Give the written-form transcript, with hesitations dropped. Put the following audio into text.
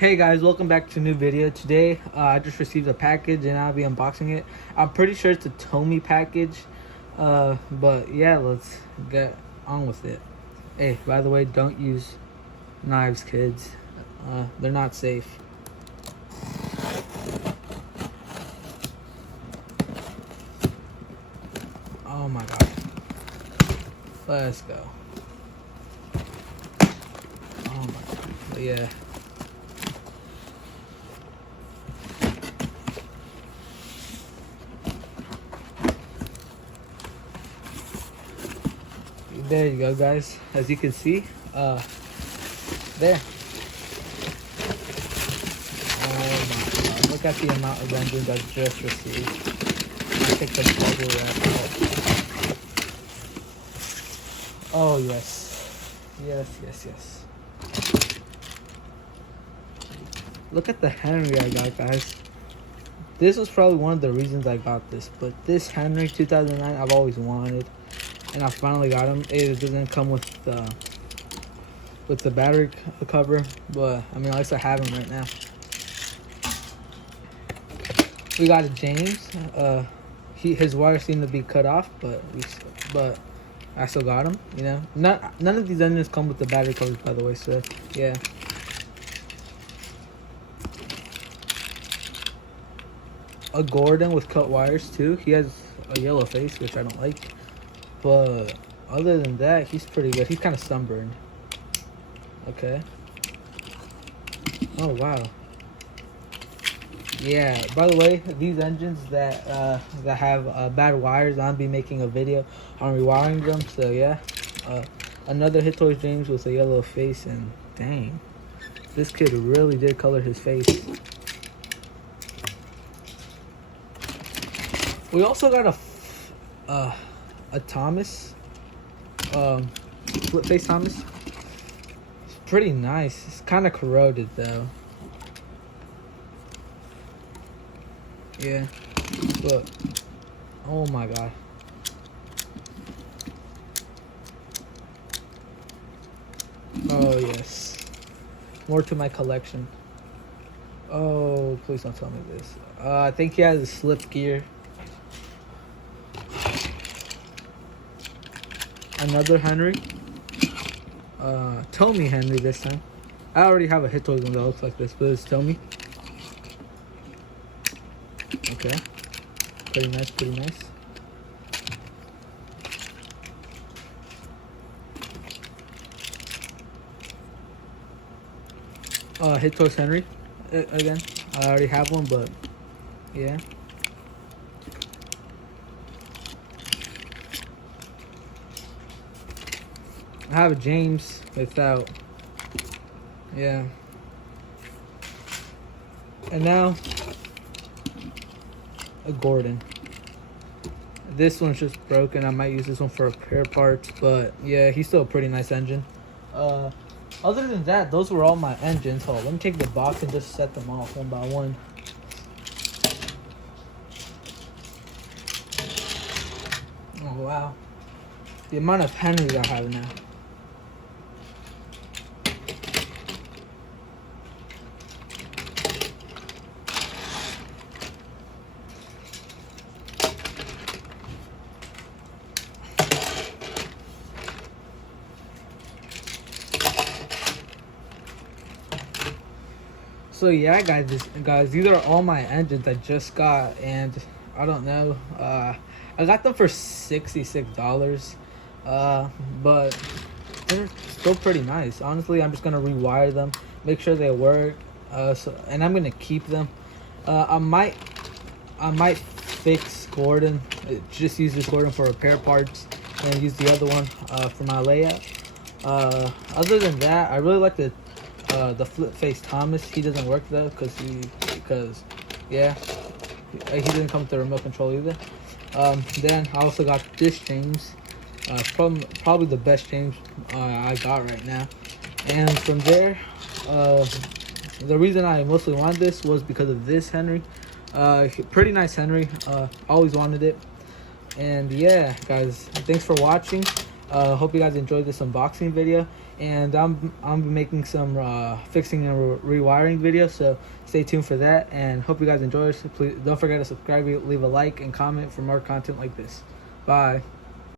Hey guys, welcome back to a new video. Today I just received a package and I'll be unboxing it. I'm pretty sure it's a Tomy package, but yeah, let's get on with it. Hey, by the way, don't use knives, kids. They're not safe. Oh my god. Let's go. Oh my god. But yeah. There you go, guys. As you can see, there. Oh my god! Look at the amount of engines I just received. I take the bubble wrap out. Oh yes, yes. Look at the Henry I got, guys. This was probably one of the reasons I got this. But this Henry 2009, I've always wanted. And I finally got him. It doesn't come with the battery cover, but I mean, at least I have him right now. We got a James. His wire seemed to be cut off, but I still got him. You know, none of these engines come with the battery covers, by the way. So yeah. A Gordon with cut wires too. He has a yellow face, which I don't like. But other than that, he's pretty good. He's kind of sunburned. Okay. Oh, wow. Yeah, by the way, these engines that have bad wires, I'll be making a video on rewiring them. So, yeah. Another Hit Toys James with a yellow face. And, dang. This kid really did color his face. We also got a Thomas, flip face Thomas. It's pretty nice. It's kind of corroded though. Yeah, but oh my god. Oh yes, more to my collection. Oh, please don't tell me this. I think he has a slip gear. Another Henry, Tomy Henry this time. I already have a Hit Toys one that looks like this, but it's Tomy. Okay, pretty nice. Hit Toys Henry, again. I already have one, but yeah. I have a James without, yeah. And now, a Gordon. This one's just broken. I might use this one for repair parts, but yeah, he's still a pretty nice engine. Other than that, those were all my engines. Hold on, let me take the box and just set them off one by one. Oh wow, the amount of Henrys I have now. So yeah, guys, these are all my engines I just got, and I don't know. I got them for $66, but they're still pretty nice. Honestly, I'm just gonna rewire them, make sure they work. And I'm gonna keep them. I might fix Gordon. Just use this Gordon for repair parts, and use the other one for my layout. Other than that, I really like the flip face Thomas. He doesn't work though because yeah, he didn't come with the remote control either. Then I also got this James, probably the best James I got right now. And from there, the reason I mostly wanted this was because of this Henry. Pretty nice Henry. Always wanted it. And yeah, guys, thanks for watching. Hope you guys enjoyed this unboxing video. and I'm making some fixing and rewiring videos, so stay tuned for that, and hope you guys enjoy. So please don't forget to subscribe, leave a like, and comment for more content like this. Bye.